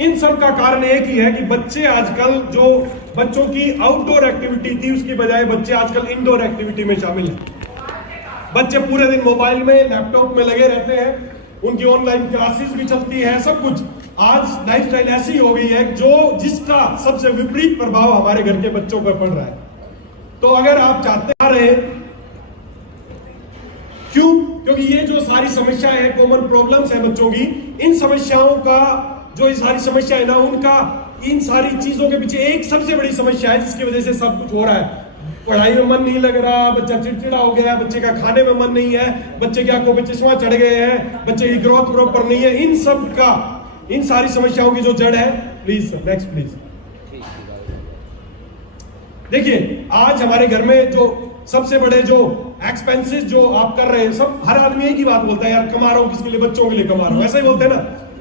इन सब का कारण एक ही है कि बच्चे आजकल जो बच्चों की आउटडोर एक्टिविटी थी उसकी बजाय बच्चे आजकल इंडोर एक्टिविटी में शामिल हैं। बच्चे पूरे दिन मोबाइल में लैपटॉप में लगे रहते हैं, उनकी ऑनलाइन क्लासेस भी चलती है, सब कुछ। आज लाइफस्टाइल ऐसी हो गई है जिसका सबसे विपरीत प्रभाव हमारे घर के बच्चों पर पड़ रहा है। तो अगर आप चाहते रहे, क्योंकि ये जो सारी समस्याएं हैं, कॉमन प्रॉब्लम्स है बच्चों की, इन समस्याओं का जो ये सारी समस्या है ना, उनका इन सारी चीजों के पीछे एक सबसे बड़ी समस्या है जिसकी वजह से सब कुछ हो रहा है। पढ़ाई में मन नहीं लग रहा, बच्चा चिड़चिड़ा हो गया, बच्चे का खाने में मन नहीं है, बच्चे की आंखों पे चश्मा चढ़ गए हैं, बच्चे की ग्रोथ प्रॉपर नहीं है। इन सब का, इन सारी समस्याओं की जो जड़ है, प्लीज नेक्स्ट प्लीज देखिए, आज हमारे घर में जो सबसे बड़े जो एक्सपेंसेस जो आप कर रहे हैं, सब हर आदमी एक ही बात बोलता है, यार कमा रहा हूं किसके लिए? बच्चों के लिए कमा रहा हूं। ऐसा ही बोलते हैं ना,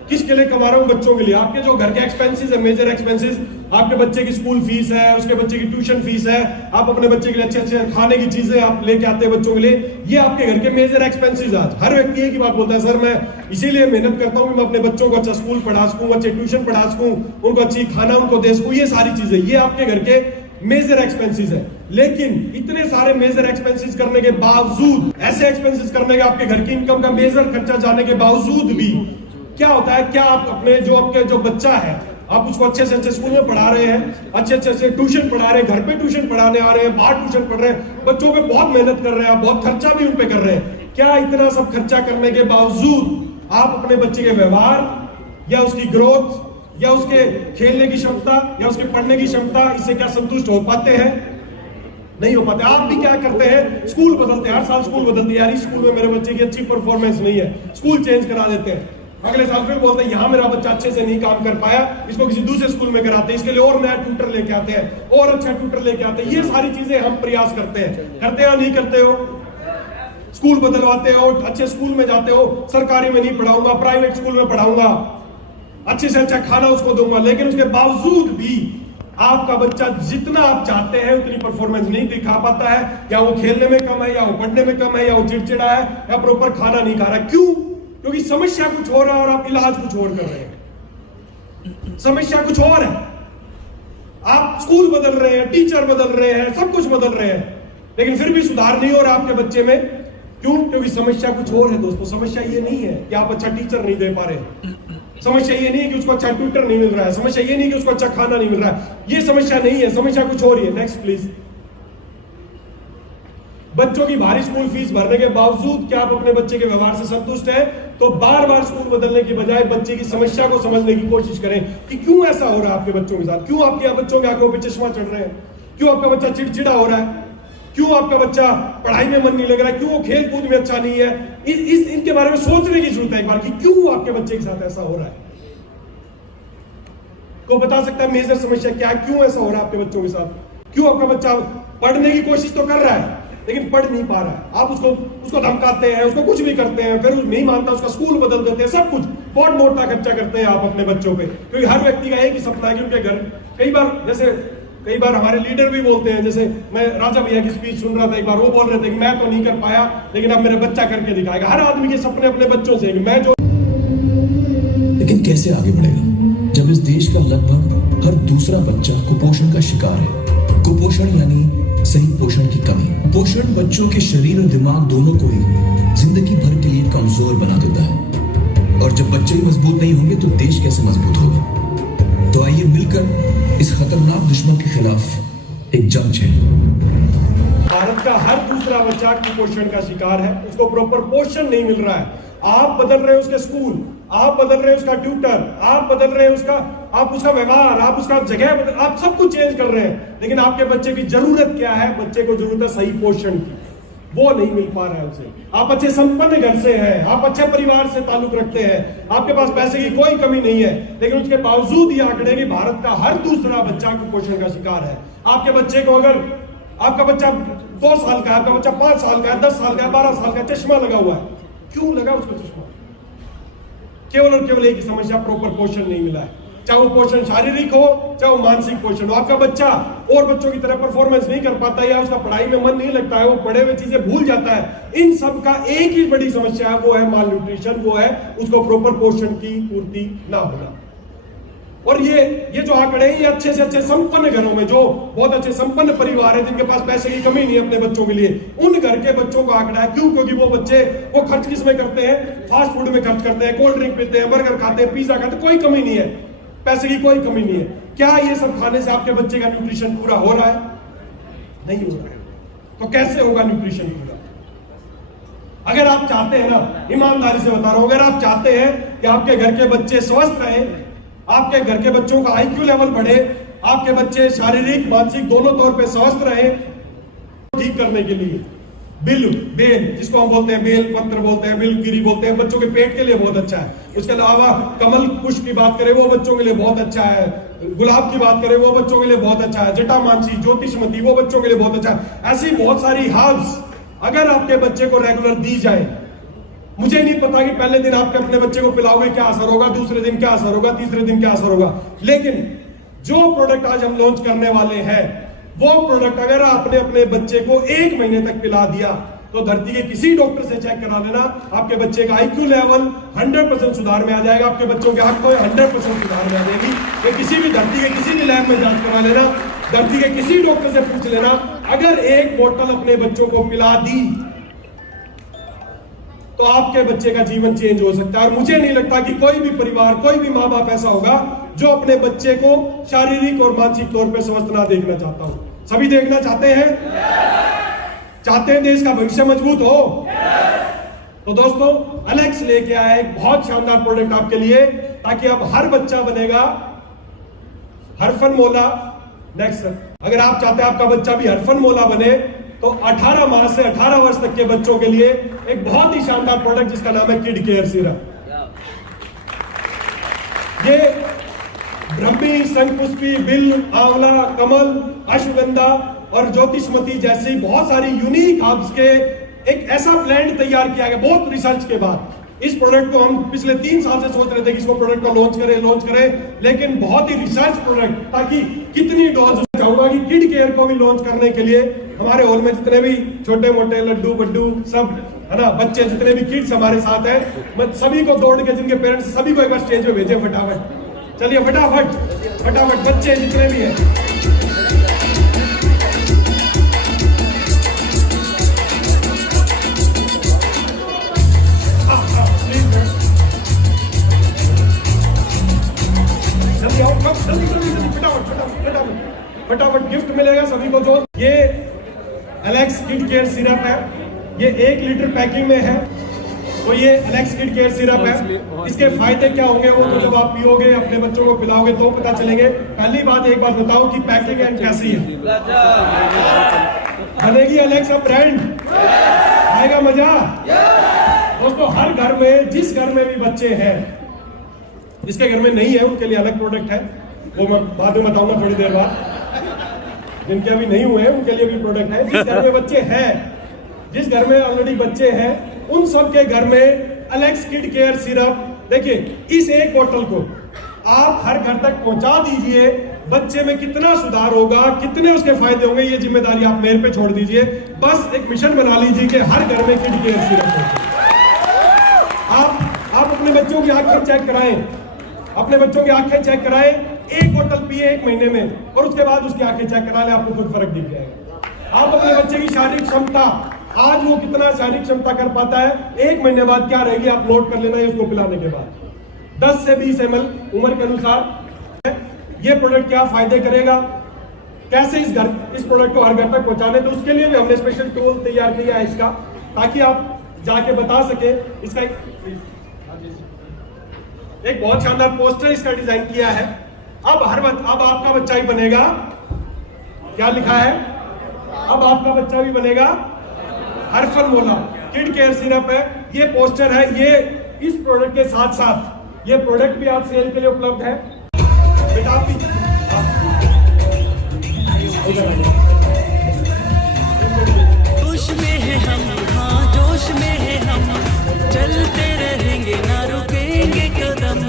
किसके लिए कमा रहा हूं? बच्चों के लिए। आपके जो घर के एक्सपेंसेस है, मेजर एक्सपेंसेस, आपके बच्चे की स्कूल फीस है, उसके बच्चे की ट्यूशन फीस है, आप अपने बच्चे के लिए अच्छे अच्छे खाने की चीजें आप लेके आते हैं बच्चों के लिए, ये आपके घर के मेजर एक्सपेंसेस। आज हर व्यक्ति एक ही बात बोलता है, सर मैं इसीलिए मेहनत करता हूं कि मैं अपने बच्चों को अच्छा स्कूल पढ़ा सकूं, अच्छे ट्यूशन पढ़ा सकूं, उनको अच्छी खाना उनको दे सकूं। ये सारी चीजें, ये आपके घर के मेजर एक्सपेंसेस है। लेकिन इतने सारे मेजर एक्सपेंसेस करने के बावजूद, ऐसे एक्सपेंसेस करने के, आपके घर की इनकम का मेजर खर्चा जाने के बावजूद भी क्या होता है? क्या आप अपने आपके जो बच्चा है, आप उसको अच्छे से अच्छे स्कूल में पढ़ा रहे हैं, अच्छे अच्छे ट्यूशन पढ़ा रहे हैं, घर पे ट्यूशन पढ़ाने आ रहे हैं, बाहर ट्यूशन पढ़ रहे हैं, बच्चों पे बहुत मेहनत कर रहे हैं, आप बहुत खर्चा भी उन पे कर रहे हैं। क्या इतना सब खर्चा करने के बावजूद आप अपने बच्चे के व्यवहार या उसकी ग्रोथ या उसके खेलने की क्षमता या उसके पढ़ने की क्षमता, इससे क्या संतुष्ट हो पाते हैं? नहीं हो पाते। आप भी क्या करते हैं? स्कूल बदलते हैं, हर साल स्कूल बदलते हैं। यार इस स्कूल में मेरे बच्चे की अच्छी परफॉर्मेंस नहीं है, स्कूल चेंज करा देते हैं। अगले साल फिर बोलते हैं, यहाँ मेरा बच्चा अच्छे से नहीं काम कर पाया, इसको किसी दूसरे स्कूल में कराते हैं, इसके लिए और नया ट्यूटर लेके आते हैं, और अच्छा ट्यूटर लेके आते हैं। ये सारी चीजें हम प्रयास करते हैं। करते हो नहीं करते हो? स्कूल बदलवाते हो, अच्छे स्कूल में जाते हो, सरकारी में नहीं पढ़ाऊंगा, प्राइवेट स्कूल में पढ़ाऊंगा, अच्छे से अच्छा खाना उसको दूंगा, लेकिन उसके बावजूद भी आपका बच्चा जितना आप चाहते हैं उतनी परफॉर्मेंस नहीं दिखा पाता है। या वो खेलने में कम है, या वो पढ़ने में कम है, या वो चिड़चिड़ा है, या प्रॉपर खाना नहीं खा रहा। क्यों? क्योंकि समस्या कुछ और है और आप इलाज कुछ और कर रहे हैं। समस्या कुछ और है, आप स्कूल बदल रहे हैं, टीचर बदल रहे हैं, सब कुछ बदल रहे हैं, लेकिन फिर भी सुधार नहीं हो रहा आपके बच्चे में। क्यों? क्योंकि समस्या कुछ और है दोस्तों। समस्या ये नहीं है कि आप अच्छा टीचर नहीं दे पा रहे, समस्या ये नहीं है कि उसको अच्छा ट्यूटर नहीं मिल रहा है, समस्या ये नहीं कि उसको अच्छा खाना नहीं मिल रहा है, ये समस्या नहीं है, समस्या कुछ और ही है। Next please. बच्चों की भारी स्कूल फीस भरने के बावजूद क्या आप अपने बच्चे के व्यवहार से संतुष्ट हैं? तो बार बार स्कूल बदलने की बजाय बच्चे की समस्या को समझने की कोशिश करें कि क्यों ऐसा हो रहा है आपके बच्चों के साथ। क्यों आपके बच्चों के आंखों पे चश्मा चढ़ रहे हैं? क्यों आपका बच्चा चिड़चिड़ा हो रहा है? क्यों आपका बच्चा पढ़ाई में मन नहीं लग रहा है? क्यों वो खेल कूद में अच्छा नहीं है? इनके बारे में सोचने की जरूरत है एक बार कि क्यों आपके बच्चे के साथ ऐसा हो रहा है। को बता सकता है मेजर समस्या क्या है? क्यों ऐसा हो रहा है आपके बच्चों के साथ? क्यों आपका बच्चा पढ़ने की कोशिश तो कर रहा है लेकिन पढ़ नहीं पा रहा है? आप उसको धमकाते हैं, उसको कुछ भी करते हैं, फिर नहीं मानता, उसका स्कूल बदल देते हैं, सब कुछ बहुत मोटा खर्चा करते हैं आप अपने बच्चों पे। क्योंकि हर व्यक्ति का एक ही सपना है कि उनके घर, कई बार हमारे लीडर भी बोलते हैं, जैसे मैं राजा भैया की स्पीच सुन रहा था एक बार, वो बोल रहे थे कि मैं तो नहीं कर पाया लेकिन अब मेरा बच्चा करके दिखाएगा। हर आदमी के सपने अपने बच्चों से कि मैं जो, लेकिन कैसे आगे बढ़ेगा जब इस देश का लगभग हर दूसरा बच्चा कुपोषण का शिकार है? कुपोषण यानी सही पोषण की कमी। कुपोषण बच्चों के शरीर और दिमाग दोनों को ही जिंदगी भर के लिए कमजोर बना देता है, और जब बच्चे ही मजबूत नहीं होंगे तो देश कैसे मजबूत होगा? तो आइए मिलकर इस खतरनाक दुश्मन के खिलाफ एक जंग छेड़ें। भारत का हर दूसरा बच्चा कुपोषण का शिकार है, उसको प्रॉपर पोषण नहीं मिल रहा है। आप बदल रहे हो उसके स्कूल, आप बदल रहे हो उसका ट्यूटर, आप बदल रहे हो आप उसका व्यवहार, आप उसका जगह बदल, आप सब कुछ चेंज कर रहे हैं, लेकिन आपके बच्चे की जरूरत क्या है? बच्चे को जरूरत है सही पोषण की, वो नहीं मिल पा रहा है उसे। आप अच्छे संपन्न घर से हैं, आप अच्छे परिवार से ताल्लुक रखते हैं, आपके पास पैसे की कोई कमी नहीं है, लेकिन उसके बावजूद ये आंकड़े कि भारत का हर दूसरा बच्चा कुपोषण का शिकार है। आपके बच्चे को, अगर आपका बच्चा 2 साल का है, आपका बच्चा 5 साल का है, 10 साल का है, 12 साल का, चश्मा लगा हुआ है, क्यों लगा उसको चश्मा? केवल और केवल एक ही समस्या, प्रॉपर पोषण नहीं मिला है। चाहे वो पोषण शारीरिक हो, चाहे वो मानसिक पोषण हो। आपका बच्चा और बच्चों की तरह परफॉर्मेंस नहीं कर पाता, या उसका पढ़ाई में मन नहीं लगता है, वो पढ़े हुए चीजें भूल जाता है, इन सब का एक ही बड़ी समस्या है, वो है माल न्यूट्रिशन, वो है उसको प्रॉपर पोषण की पूर्ति ना होना। और ये जो आंकड़े हैं, ये अच्छे से अच्छे संपन्न घरों में, जो बहुत अच्छे संपन्न परिवार है, जिनके पास पैसे की कमी नहीं है अपने बच्चों के लिए, उन घर के बच्चों का आंकड़ा है। क्यों? क्योंकि वो बच्चे वो खर्च किस में करते हैं? फास्ट फूड में खर्च करते हैं, कोल्ड ड्रिंक पीते हैं, बर्गर खाते हैं, पिज्जा खाते हैं, कोई कमी नहीं है, पैसे की कोई कमी नहीं है। क्या ये सब खाने से आपके बच्चे का न्यूट्रिशन पूरा हो रहा है? नहीं हो रहा है। तो कैसे होगा न्यूट्रिशन पूरा? अगर आप चाहते हैं ना, ईमानदारी से बता रहा हूं, अगर आप चाहते हैं कि आपके घर के बच्चे स्वस्थ रहें, आपके घर के बच्चों का आईक्यू लेवल बढ़े, आपके बच्चे शारीरिक मानसिक दोनों तौर पे स्वस्थ रहे, ठीक करने के लिए बेल, जिसको हम बोलते हैं बेल पत्र बोलते हैं, बिलगिरी बोलते हैं, बच्चों के पेट के लिए बहुत अच्छा है। इसके अलावा कमल पुष्प की बात करें, वो बच्चों के लिए बहुत अच्छा है। गुलाब की बात करें, वो बच्चों के लिए बहुत अच्छा है। जटामांसी, ज्योतिषमती, वो बच्चों के लिए बहुत अच्छा है। ऐसी बहुत सारी हर्ब्स अगर आपके बच्चे को रेगुलर दी जाए, मुझे नहीं पता कि पहले दिन आपके अपने बच्चे को पिलाओगे क्या असर होगा, दूसरे दिन क्या असर होगा, तीसरे दिन क्या असर होगा, लेकिन जो प्रोडक्ट आज हम लॉन्च करने वाले हैं, वो प्रोडक्ट अगर आपने अपने बच्चे को 1 महीने तक पिला दिया, तो धरती के किसी डॉक्टर से चेक करा लेना, आपके बच्चे का आईक्यू लेवल 100% सुधार में आ जाएगा, आपके बच्चों के आंखों में 100% सुधार में आ जाएगी। ये किसी भी धरती के किसी भी लैब में जांच करा लेना, धरती के किसी डॉक्टर से पूछ लेना, अगर 1 बोतल अपने बच्चों को पिला दी तो आपके बच्चे का जीवन चेंज हो सकता है। और मुझे नहीं लगता कि कोई भी परिवार, कोई भी माँ बाप ऐसा होगा जो अपने बच्चे को शारीरिक और मानसिक तौर पे स्वस्थ ना देखना चाहता हो। सभी देखना चाहते हैं? चाहते हैं देश का भविष्य मजबूत हो? तो दोस्तों, एलेक्स लेके आया एक बहुत शानदार प्रोडक्ट आपके लिए, ताकि अब हर बच्चा बनेगा हरफनमौला। नेक्स्ट सर, अगर आप चाहते हैं आपका बच्चा भी हरफनमौला बने, तो 18 माह से 18 वर्ष तक के बच्चों के लिए एक बहुत ही शानदार प्रोडक्ट जिसका नाम है किड केयर सिरप। ये ब्रह्मी, शंखपुष्पी, बिल, आंवला, कमल, अश्वगंधा और ज्योतिषमती जैसी बहुत सारी यूनिक हर्ब्स के एक ऐसा ब्लेंड तैयार किया गया बहुत रिसर्च के बाद। इस प्रोडक्ट को हम पिछले 3 साल से सोच रहे थे कि इसको प्रोडक्ट को लॉन्च करें, लेकिन बहुत ही रिसर्च प्रोडक्ट, ताकि कितनी डोज, चाहूंगा कि किड केयर को भी लॉन्च करने के लिए हमारे हॉल में जितने भी छोटे मोटे लड्डू बड्डू सब है ना, बच्चे जितने भी किड्स हमारे साथ हैं, मैं सभी को दौड़ के, जिनके पेरेंट्स, सभी को एक बार स्टेज पे भेजें फटाफट। चलिए फटाफट बच्चे जितने भी हैं, जल्दी आओ, जल्दी फटाफट गिफ्ट मिलेगा सभी को। जो ये एलेक्स किड केयर सिरप है, ये 1 लीटर पैकिंग में है, तो ये एलेक्स किड केयर सिरप है। इसके फायदे क्या होंगे वो तो जब आप पियोगे, अपने बच्चों को पिलाओगे तो पता चलेंगे। पहली बात, एक बात बताओ कि पैकिंग एंड कैसी है? बनेगी एलेक्स अब ब्रांड, आएगा मजा। दोस्तों, हर घर में, जिस घर में भी बच्चे हैं, जिसके घर में नहीं है उनके लिए अलग प्रोडक्ट है, वो मैं बाद में बताऊंगा थोड़ी देर बाद। जिनके अभी नहीं हुए हैं उनके लिए भी प्रोडक्ट है। जिस घर में बच्चे हैं, जिस घर में ऑलरेडी बच्चे हैं, उन सब के घर में एलेक्स किड केयर सिरप, देखिए इस 1 बोतल को आप हर घर तक पहुंचा दीजिए, बच्चे में कितना सुधार होगा, कितने उसके फायदे होंगे, ये जिम्मेदारी आप मेरे पे छोड़ दीजिए। बस एक मिशन बना लीजिए कि हर घर में किड केयर सिरप हो। आप अपने बच्चों की आंखें चेक कराएं, अपने बच्चों की आंखें चेक कराएं, 1 बोतल पिए 1 महीने में, और उसके बाद उसकी आंखें चेक करा ले, आपको खुद फर्क दिख जाएगा। आप अपने बच्चे की शारीरिक क्षमता, आज वो कितना शारीरिक क्षमता कर पाता है, 1 महीने बाद क्या रहेगी आप नोट कर लेना है उसको पिलाने के बाद। 10 से 20 ml उम्र के अनुसार ये प्रोडक्ट क्या फायदे करेगा, कैसे इस प्रोडक्ट को हर घर तक पहुंचाने, तो उसके लिए भी हमने स्पेशल टूल तैयार किया है इसका, ताकि आप जाके बता सके। इसका एक बहुत शानदार पोस्टर इसका डिजाइन किया है। अब आपका बच्चा ही बनेगा, क्या लिखा है, अब आपका बच्चा भी बनेगा हरफनमौला। किड केयर सिरप है, ये पोस्टर है, ये इस प्रोडक्ट के साथ साथ ये प्रोडक्ट भी आज सेल के लिए उपलब्ध है। बेटा आप भी जोश में है हम, हाँ जोश में है हम, चलते रहेंगे ना रुकेंगे कदम।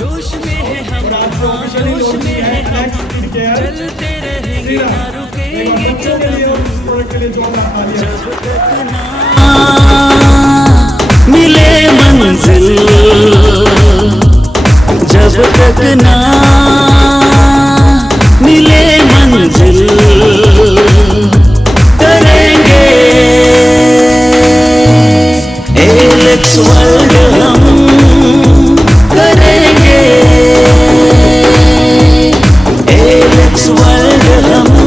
जोश में है हम, हाँ जोश में है हम, चलते रहेंगे ना रुकेंगे कदम। जब तक ना मिले मंजिल, जब तक ना मिले मंजिल करेंगे एलेक्स वर्ल्ड हम करेंगे एलेक्स वर्ल्ड हम